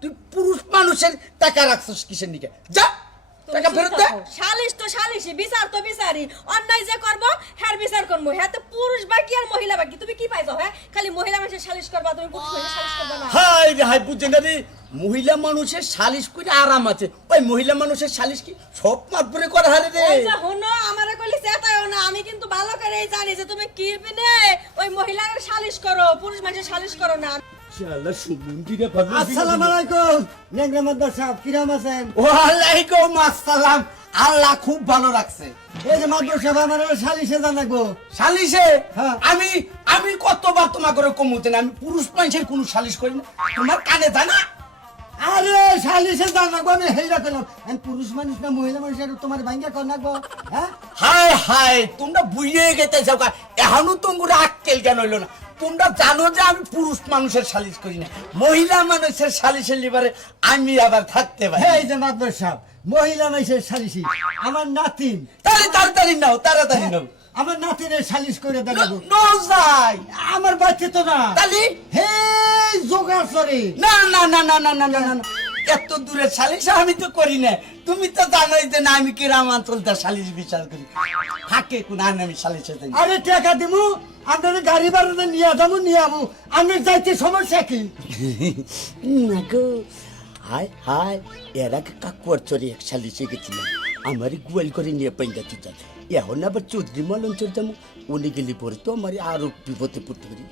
তুই পুরুষ মানুষের টাকা রাখছিস কিসের নিকে? যা টাকা ফেরত দে। সালিশ তো সালিশই, বিচার তো বিচারই। অন্যায় যে করব হ্যার বিচার করব। হ্যাঁ তো পুরুষ বাকি আর মহিলা বাকি। তুমি কি পাইছো? হ্যাঁ খালি মহিলা মানুষের সালিশ করবা, তুমি পুরুষ মানুষের সালিশ করবা না। হাই রে হাই, বুঝছেন না রে, মহিলা মানুষের সালিশ করে আরাম আছে, ওই মহিলা মানুষের সালিশ কি সব মাতবরে করা হারে রে। এই যে হনো আমারে কইলি চেতায়ও না, আমি কিন্তু ভালো করেই জানি যে তুমি কি বিনে ওই মহিলার সালিশ করো, পুরুষ মানুষের সালিশ করো না। শালা সুমন্দিরে ভালো। আসসালামু আলাইকুম নেংরা মাদ্দার সাহেব, কিরাম আছেন? ওয়ালাইকুম আসসালাম, আল্লাহ খুব ভালো রাখছে। এই যে মাদ্দার সাহেব আমার সালিশে জানাবো। সালিশে হ্যাঁ। আমি কতবার তোমার করে কমুতেন, আমি পুরুষ মানুষের কোনো সালিশ করি না, তোমার কানে যায় না? আরে সালিশে জানাবো, আমি হেইরা করলাম। আমি পুরুষ মানুষ না মহিলা মানুষ, এটা তোমার ভাঙ্গা কর নাকবো? হ্যাঁ হায় হায়, তোমরা বুঝে গেতে যাও, এখনো তোমরা আক্কেল কেন হইলো না? তোমরা জানো যে আমি পুরুষ মানুষের সালিশ করি না, মহিলা মানুষের সালিশের লিবারে আমি আবার থাকতে পারি। এই যে মাদ্দার সাহেব মহিলা মানুষের সালিশি আমার নাতিন, তাহলে তাড়াতাড়ি নাও, তাড়াতাড়ি নাও। আমার নাতিনের সালিশ করে দেখাবো। নো যাই, আমার বাচ্চা তো না। তাহলে হে জোগাড় করে না না না না না না না না না, এত দূরে সালিশ আমি তো করি না। তুমি তো জানোই যে না, আমি গ্রাম অঞ্চলটা সালিশ বিচার করি, থাকে কোন আমি সালিশে যাই। আরে টাকা দিমু, আপনার গাড়ি ভাড়াতে নিয়ে যাবো, নিয়ে আমু, আপনার যাইতে সমস্যা কি? না গো, হায় হায়, এর আগে কাকুয়ার চরে এক সালিশে গেছিলাম, আমার গোয়াল করে নিয়ে পাইন্দা চুচাল, এখন আবার চৌধুরী মালন চলে যাবো, উনি গেলি পরে তো আমার আরো বিপদে পড়তে পারি।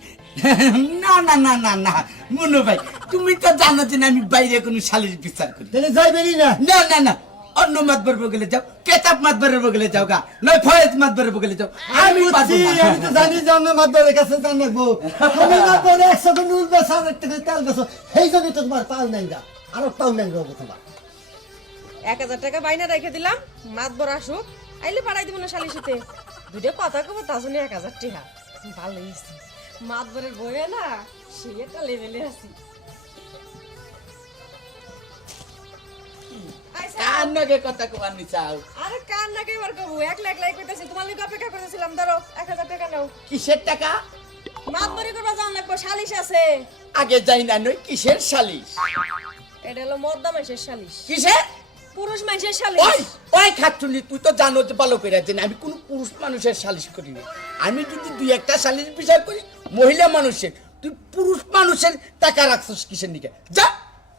না না না না না মনু ভাই, তুমি তো জানো যে না আমি বাইরে কোনো সালিশ বিচার করি তাহলে যাইবেনই না? না না না, অন্য মাতবার বগলে যাও, কেতাব মাতবারের বগলে যাও গা, নয় ফয়েজ মাতবারের বগলে যাও, আমি পারবো না। আমি তো জানি যে অন্য মাদ্দারের কাছে জানাবো। তুমি না পরে একসাথে নুন বেছো আর একটা তেল বেছো, সেই জন্যই তো তোমার পাও নাই গা, আরো পাও নাই গো তোমার। 1000 টাকা বাইনা রেখে দিলাম, মাতবর আসুক, আইলে পাঠাই দিব না সালিশিতে। দুটো কথা কব তার জন্য 1000 টাকা। ভালো হইছে, মাতবরের বইয়ে না সেই একটা লেভেলে আছি। কার নাকে কথা কবানি চাও? আরে কার নাকি এবার কব, একলাই কইতাছি, তোমার লাগি অপেক্ষা করতেছিলাম। ধরো 1000 টাকা নাও, কিসের টাকা? মাতবরি করবা যাও লাগবো, সালিশ আছে। আগে যাই না, নই কিসের সালিশ? এটা হলো মদ্দা মানুষের সালিশ, কিসের? পুরুষ মানুষের ওই সালিশ। ওই খাটুলি, তুই তো জানো যে ভালো করে যে আমি কোনো পুরুষ মানুষের সালিশ করি না। আমি যদি দুই একটা সালিশ বিচার করি মহিলা মানুষের, তুই পুরুষ মানুষের টাকা রাখছিস কিসের নিকে? যা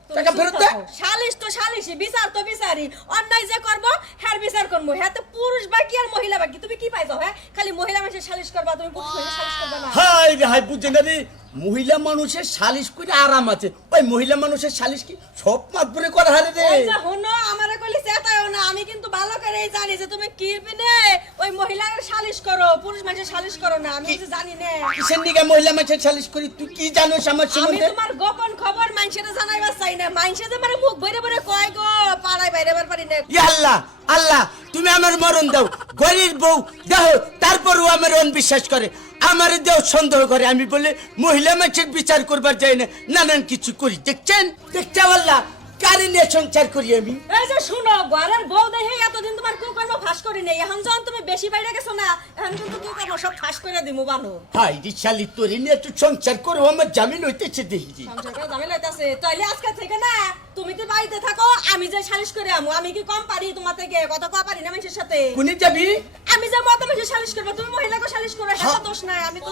টাকা ফেরত দে। সালিশ তো সালিশই, বিচার তো বিচারই। অন্যায় যে করব হ্যার বিচার করব। হ্যাঁ তো পুরুষ বাকি আর মহিলা বাকি। তুমি কি পাইছো? হ্যাঁ খালি মহিলা মানুষের সালিশ করবা, তুমি পুরুষ মানুষের সালিশ করবা না। হাই রে হাই, বুঝছেন না রে, মহিলা মানুষের সালিশ করে আরাম আছে, ওই মহিলা মানুষের সালিশ কি সব মাতবরে করা হারে রে। এই যে হনো আমারে কইলি চেতায়ও না, আমি কিন্তু ভালো করেই জানি যে তুমি কি বিনে ওই মহিলার সালিশ করো, পুরুষ মানুষের সালিশ করো না। আমি যে জানি না, কিসের নিকে মহিলা মানুষের সালিশ করি? তুই কি জানোস আমার আমি সম্বন্ধে? তোমার গোপন খবর মানুষের জানাইবার চাই না। মানুষে যে মানে মুখ ভরে ভরে কয় গো, পাড়ায় বাইরেবার পারি না। ইয়া আল্লাহ আল্লাহ, তুমি আমার মরণ দাও, গরিব বউ দেখো, তারপরও আমার অনবিশ্বাস করে, আমার দেও সন্দেহ করে, আমি বলে মহিলা মানুষের বিচার করবার যাই না, নানান কিছু করি। দেখছেন দেখতে আল্লাহ, কারে নিয়ে সংসার করি আমি? এই যে শুনো, ঘরের বউ দেখে এতদিন তোমার কুকর্ম ফাঁস করি নাই। এখন যখন তুমি বেশি বাইরে গেছো না, এখন কিন্তু কুকর্ম সব ফাঁস করে দিমু বানো। হাই রে শালি, তোরে নিয়ে একটু সংসার করো, আমার জামিন হইতেছে দেখি। সংসার করে ঝামেলা হইতাছে। তাইলে আজকে থেকে না তুমি তো বাড়িতে থাকো, আমি যে সালিশ করে আমু। আমি কি কম পারি তোমার থেকে? কথা কয়া পারি না মানুষের সাথে। কোনি যাবি? আমি যে মত মানুষের সালিশ করবো, তুমি মহিলাকে সালিশ করো, এটা দোষ নাই। আমি তো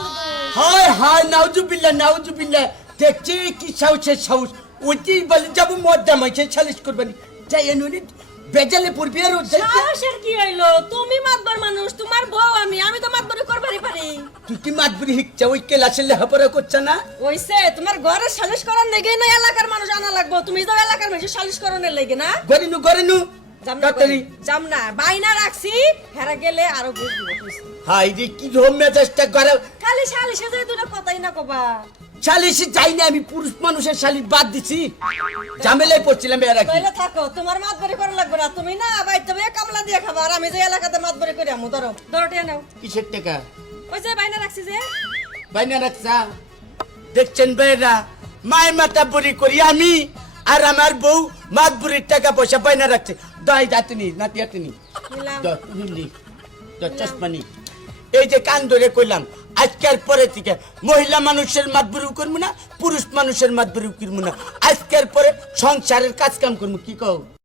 হায় হায়, নাউজুবিল্লাহ নাউজুবিল্লাহ, দেখছি কি সাহসের সাহস, ওইটি বলে যাবো মদ্দা মাইছে সালিশ করবানি, যাই এনুনি বেজালে পড়বি আর ওর যাইতে। সাহসের কি হইলো? তুমি মাতবার মানুষ, তোমার বউ আমি তো মাতবারি করবারই পারি। তুই কি মাতবরি হিকছা, ওই কেলাসে লেহাপড়া করছে না? ওইসে তোমার ঘরে সালিশ করার লেগে না এলাকার মানুষ আনা লাগবো। তুমি তো এলাকার মানুষ সালিশ করানোর লেগে না। গরিনু তাড়াতাড়ি। জামনা বাইনা রাখছি, হেরা গেলে আরো বুঝবো। হাই রে, কি রকম মেজাজটা গরম। খালি সালিশে যে দুটো কথাই না কবা। সালিশে যাই না, আমি পুরুষ মানুষের শালিশ বাদ দিছি, ঝামেলায় পড়ছিলাম এর আগে। তাইলে থাকো, তোমার মাতবারি করা লাগবে না। তুমি না বাইতে হবে কামলা দিয়ে খাবা, আর আমি যে এলাকাতে মাতবারি করে আমু। ধরো টিয়া নাও। কিসের টাকা? ওই যে বাইনা রাখছি যে। বাইনা রাখছা? দেখছেন বেরা, মায়ের মাথা বড়ি করি আমি, আর আমার বউ মাতবুরির টাকা পয়সা বাইনা রাখছে। দাই যাতনি নাতি আতনি নিলাম। চশমা নি। এই যে কান ধরে কইলাম আজকের পরে থেকে মহিলা মানুষের মাতবরু করবো না, পুরুষ মানুষের মাতবরু করবো না। আজকের পরে সংসারের কাজ কাম করবো, কি কও?